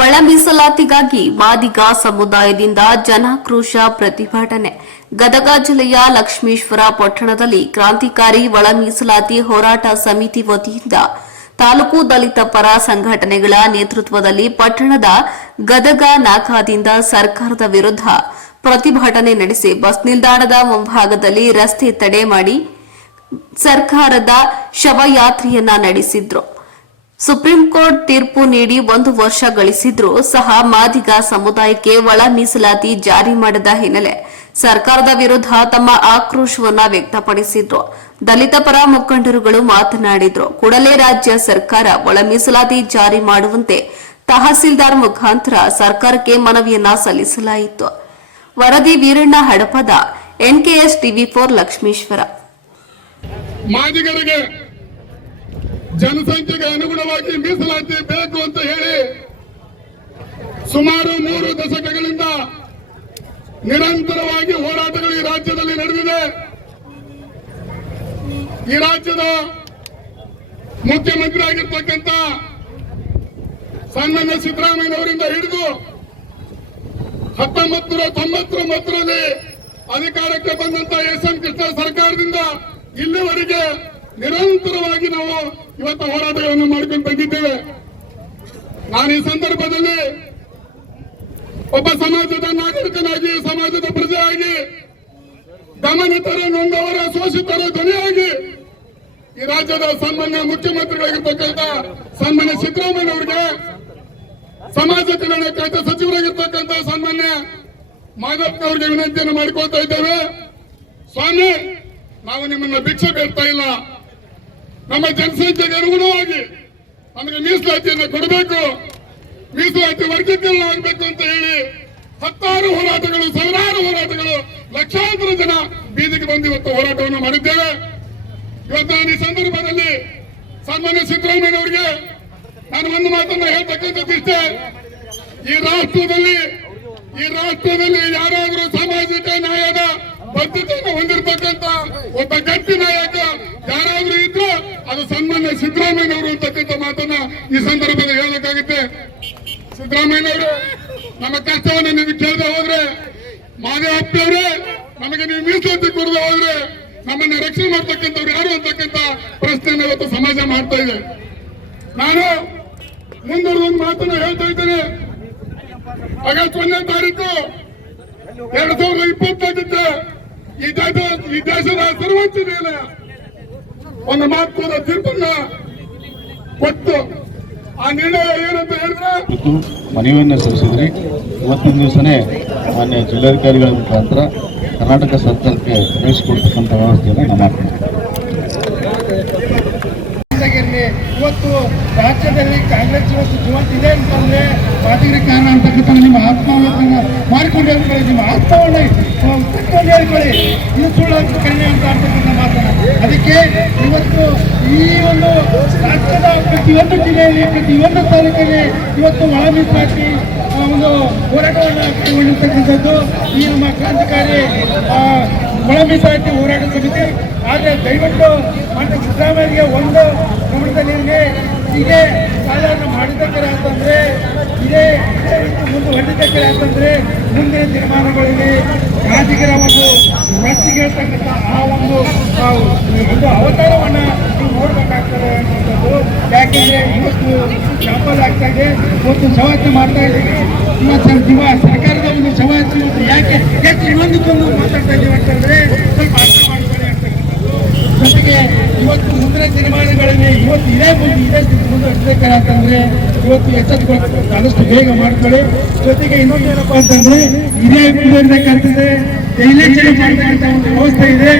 ಒಳ ಮೀಸಲಾತಿಗಾಗಿ ಮಾದಿಗ ಸಮುದಾಯದಿಂದ ಜನಾಕ್ರೋಶ ಪ್ರತಿಭಟನೆ. ಗದಗ ಜಿಲ್ಲೆಯ ಲಕ್ಷ್ಮೀಶ್ವರ ಪಟ್ಟಣದಲ್ಲಿ ಕ್ರಾಂತಿಕಾರಿ ಒಳ ಮೀಸಲಾತಿ ಹೋರಾಟ ಸಮಿತಿ ವತಿಯಿಂದ ತಾಲೂಕು ದಲಿತ ಪರ ಸಂಘಟನೆಗಳ ನೇತೃತ್ವದಲ್ಲಿ ಪಟ್ಟಣದ ಗದಗ ನಾಕಾದಿಂದ ಸರ್ಕಾರದ ವಿರುದ್ಧ ಪ್ರತಿಭಟನೆ ನಡೆಸಿ ಬಸ್ ನಿಲ್ದಾಣದ ಮುಂಭಾಗದಲ್ಲಿ ರಸ್ತೆ ತಡೆ ಮಾಡಿ ಸರ್ಕಾರದ ಶವಯಾತ್ರೆಯನ್ನ ನಡೆಸಿದ್ರು. ಸುಪ್ರೀಂ ಕೋರ್ಟ್ ತೀರ್ಪು ನೀಡಿ ಒಂದು ವರ್ಷ ಗಳಿಸಿದ್ರೂ ಸಹ ಮಾದಿಗ ಸಮುದಾಯಕ್ಕೆ ಒಳ ಮೀಸಲಾತಿ ಜಾರಿ ಮಾಡಿದ ಹಿನ್ನೆಲೆ ಸರ್ಕಾರದ ವಿರುದ್ಧ ತಮ್ಮ ಆಕ್ರೋಶವನ್ನ ವ್ಯಕ್ತಪಡಿಸಿದ್ರು. ದಲಿತ ಪರ ಮುಖಂಡರುಗಳು ಮಾತನಾಡಿದ್ರು. ಕೂಡಲೇ ರಾಜ್ಯ ಸರ್ಕಾರ ಒಳ ಮೀಸಲಾತಿ ಜಾರಿ ಮಾಡುವಂತೆ ತಹಸೀಲ್ದಾರ್ ಮುಖಾಂತರ ಸರ್ಕಾರಕ್ಕೆ ಮನವಿಯನ್ನ ಸಲ್ಲಿಸಲಾಯಿತು. ವರದಿ Veeranna Hadapada NKS TV four Lakshmeshwar. ಜನಸಂಖ್ಯೆಗೆ ಅನುಗುಣವಾಗಿ ಮೀಸಲಾತಿ ಬೇಕು ಅಂತ ಹೇಳಿ ಸುಮಾರು ಮೂರು ದಶಕಗಳಿಂದ ನಿರಂತರವಾಗಿ ಹೋರಾಟಗಳು ಈ ರಾಜ್ಯದಲ್ಲಿ ನಡೆದಿದೆ. ಈ ರಾಜ್ಯದ ಮುಖ್ಯಮಂತ್ರಿ ಆಗಿರ್ತಕ್ಕಂಥ ಸಿದ್ದರಾಮಯ್ಯ ಅವರಿಂದ ಹಿಡಿದು ಹತ್ತೊಂಬತ್ತು ನೂರ ತೊಂಬತ್ತೊಂಬತ್ತರಲ್ಲಿ ಅಧಿಕಾರಕ್ಕೆ ಬಂದಂತ ಎಸ್ ಎಂ ಕೃಷ್ಣ ಸರ್ಕಾರದಿಂದ ಇಲ್ಲಿವರೆಗೆ ನಿರಂತರವಾಗಿ ನಾವು ಇವತ್ತು ಹೋರಾಟಗಳನ್ನು ಮಾಡ್ಕೊಂಡು ಬಂದಿದ್ದೇವೆ ನಾನು ಈ ಸಂದರ್ಭದಲ್ಲಿ ಒಬ್ಬ ಸಮಾಜದ ನಾಗರಿಕನಾಗಿ, ಸಮಾಜದ ಪ್ರಜೆಯಾಗಿ, ಗಮನಿತರ, ನೊಂದವರ ಶೋಷಿತರ, ಧ್ವನಿಯಾಗಿ ಈ ರಾಜ್ಯದ ಸನ್ಮಾನ್ಯ ಮುಖ್ಯಮಂತ್ರಿಗಳಾಗಿರ್ತಕ್ಕಂಥ ಸನ್ಮಾನ್ಯ ಸಿದ್ದರಾಮಯ್ಯ ಅವರಿಗೆ ಸಮಾಜ ಕಲ್ಯಾಣ ಖಾತೆ ಸಚಿವರಾಗಿರ್ತಕ್ಕಂಥ ಸನ್ಮಾನ್ಯ ಅವರಿಗೆ ವಿನಂತಿಯನ್ನು ಮಾಡಿಕೊಳ್ತಾ ಇದ್ದೇವೆ. ಸ್ವಾಮಿ, ನಾವು ನಿಮ್ಮನ್ನ ಭಿಕ್ಷೆ ಬೇಡ್ತಾ ಇಲ್ಲ. ನಮ್ಮ ಜನಸಂಖ್ಯೆಗೆ ಅನುಗುಣವಾಗಿ ನಮಗೆ ಮೀಸಲಾತಿಯನ್ನು ಕೊಡಬೇಕು. ಮೀಸಲಾತಿ ವರ್ಗೀಕರಣ ಆಗಬೇಕು ಅಂತ ಹೇಳಿ ಹತ್ತಾರು ಹೋರಾಟಗಳು, ಸಾವಿರಾರು ಹೋರಾಟಗಳು, ಲಕ್ಷಾಂತರ ಜನ ಬೀದಿಗೆ ಬಂದು ಇವತ್ತು ಹೋರಾಟವನ್ನು ಮಾಡಿದ್ದೇವೆ. ಇವತ್ತು ಈ ಸಂದರ್ಭದಲ್ಲಿ ಸನ್ಮಾನ್ಯ ಸಿದ್ದರಾಮಯ್ಯ ಅವರಿಗೆ ನಾನು ಒಂದು ಮಾತನ್ನು ಹೇಳ್ತಕ್ಕಂಥದ್ದು ಇಷ್ಟೇ ಈ ರಾಷ್ಟ್ರದಲ್ಲಿ ಈ ರಾಷ್ಟ್ರದಲ್ಲಿ ಯಾರಾದರೂ ಸಾಮಾಜಿಕ ನ್ಯಾಯದ ಬದ್ಧತೆಯನ್ನು ಹೊಂದಿರತಕ್ಕಂತ ಒಬ್ಬ ಗಟ್ಟಿ ನಾಯಕ ಯಾರಾದ್ರೂ ಇದ್ರು ಅದು ಸನ್ಮಾನ್ಯ ಸಿದ್ದರಾಮಯ್ಯನವರು ಅಂತಕ್ಕಂಥ ಮಾತನ್ನ ಈ ಸಂದರ್ಭದಲ್ಲಿ ಹೇಳಬೇಕಾಗುತ್ತೆ ಸಿದ್ದರಾಮಯ್ಯನವರು ನಮ್ಮ ಕಷ್ಟವನ್ನು ನೀವು ಕೇಳದೆ ಹೋದ್ರೆ ಮಾದೇವಪ್ಪನವರೇ ನಮಗೆ ನೀವು ಮೀಸಲಾತಿ ಕೊಡದೆ ಹೋದ್ರೆ, ನಮ್ಮನ್ನ ರಕ್ಷಣೆ ಮಾಡ್ತಕ್ಕಂಥವ್ರು ಯಾರು ಅಂತಕ್ಕಂಥ ಪ್ರಶ್ನೆಯನ್ನು ಇವತ್ತು ಸಮಾಜ ಮಾಡ್ತಾ ಇದೆ. ನಾನು ಮುಂದುವರೆದ ಒಂದು ಮಾತನ್ನ ಹೇಳ್ತಾ ಇದ್ದೇನೆ. ಆಗಸ್ಟ್ ಒಂದನೇ ತಾರೀಕು ಎರಡ್ ಸಾವಿರದ ಇಪ್ಪತ್ತೈದಕ್ಕೆ ಈ ದೇಶ, ಈ ದೇಶದ ಸರ್ವೋಚ್ಚ ನ್ಯಾಯಾಲಯ ಒಂದು ಮಹತ್ವದ ತೀರ್ಪನ್ನ ಕೊಟ್ಟು ಆ ನಿರ್ಣಯ ಏನಂತ ಹೇಳಿದ್ರೆ ಕುರಿತು ಮನವಿಯನ್ನು ಸಲ್ಲಿಸಿದ್ರಿ ಇವತ್ತಿನ ದಿವಸನೇ ಮಾನ್ಯ ಜಿಲ್ಲಾಧಿಕಾರಿಗಳ ಮುಖಾಂತರ ಕರ್ನಾಟಕ ಸರ್ಕಾರಕ್ಕೆ ಕಳಿಸಿಕೊಡ್ತಕ್ಕಂಥ ವ್ಯವಸ್ಥೆಯನ್ನು ನಾವು ಮಾಡ್ತೀವಿ ಇವತ್ತು ರಾಜ್ಯದಲ್ಲಿ ಕಾಂಗ್ರೆಸ್ ಇವತ್ತು ಜೀವಂತ ಇದೆ ಅಂತಂದ್ರೆ ಮಾದಿಗರ ಕಾರಣ ಅಂತಕ್ಕಂಥ ನಿಮ್ಮ ಆತ್ಮವನ್ನು ಮಾಡಿಕೊಂಡು ಹೇಳ್ಕೊಳ್ಳಿ ನಿಮ್ಮ ಆತ್ಮವನ್ನು ತಕ್ಕೊಂಡು ಹೇಳ್ಕೊಳ್ಳಿ. ಇದು ಸುಳ್ಳು ಕಡಿಮೆ ಅಂತ ಅಂತಕ್ಕಂಥ ಮಾತನ್ನ. ಅದಕ್ಕೆ ಇವತ್ತು ಈ ಒಂದು ರಾಜ್ಯದ ಪ್ರತಿಯೊಂದು ಜಿಲ್ಲೆಯಲ್ಲಿ ಪ್ರತಿಯೊಂದು ತಾಲೂಕಲ್ಲಿ ಇವತ್ತು ಮೀಸಲಾತಿ ಆ, ಒಂದು ಹೋರಾಟವನ್ನು ಕೈಗೊಂಡಿರ್ತಕ್ಕಂಥದ್ದು ಈ ನಮ್ಮ ಕ್ರಾಂತಿಕಾರಿ ಮಹಾಮಿ ಮೀಸಲಾತಿ ಹೋರಾಟ ಸಮಿತಿ. ಆದರೆ ದಯವಿಟ್ಟು ಮಾನ್ಯ ಸಿದ್ದರಾಮಯ್ಯಗೆ ಒಂದು ಗಮನದಲ್ಲಿ ಇದೇ ಸಾಲವನ್ನು ಮಾಡಿದ್ದಕ್ಕೆ ಅಂತಂದ್ರೆ ಇದೇ ಮುಂದೆ ಹೊಂದಿದ್ದಕ್ಕೆ ಅಂತಂದ್ರೆ ಮುಂದಿನ ತೀರ್ಮಾನಗಳಲ್ಲಿ ರಾಜಕೀಯ ಒಂದು ವ್ಯಕ್ತಿಗೆ ಹೇಳ್ತಕ್ಕಂಥ ಆ ಒಂದು ಒಂದು ಅವತಾರವನ್ನ ನೋಡ್ಬೇಕಾಗ್ತದೆ ಅನ್ನುವಂಥದ್ದು ಯಾಕೆಂದ್ರೆ ಇವತ್ತು ಶಾಪಲ್ ಆಗ್ತಾ ಇದೆ ಇವತ್ತು ಮಾಡ್ತಾ ಇದ್ದೀವಿ ಇವತ್ತು ಜೀವ ಸರ್ಕಾರದ ಒಂದು ಸವಾತಿ ಯಾಕೆ ಯಾಕೆ ಇನ್ನೊಂದಕ್ಕೊಂದು ಮಾತಾಡ್ತಾ ಇದ್ದೀವಿ ಅಂತಂದ್ರೆ ಸ್ವಲ್ಪ ಅರ್ಥ ಮಾಡ್ಕೊಳ್ಳಿ ಅಂತಕ್ಕಂಥದ್ದು ಜೊತೆಗೆ ಇವತ್ತು ಮುಂದಿನ ದಿನಮಾನಗಳಲ್ಲಿ ಇವತ್ತು ಇದೇ ಮುಂದೆ ಇದೇ ಸ್ಥಿತಿ ಮುಂದುವರಿಸಬೇಕಾರೆ ಅಂತಂದ್ರೆ ಇವತ್ತು ಎಚ್ಚೆತ್ಕೊಳ್ಬೇಕು ಆದಷ್ಟು ಬೇಗ ಮಾಡ್ಕೊಳ್ಳಿ ಜೊತೆಗೆ ಇನ್ನೊಂದು ಏನಪ್ಪಾ ಅಂತಂದ್ರೆ ಇದೇ ಮುಂದುವರಿಬೇಕಾಗ್ತದೆ ಇಲೆಕ್ಷನ್ ಮಾಡ್ತಕ್ಕಂಥ ಒಂದು ವ್ಯವಸ್ಥೆ ಇದೆ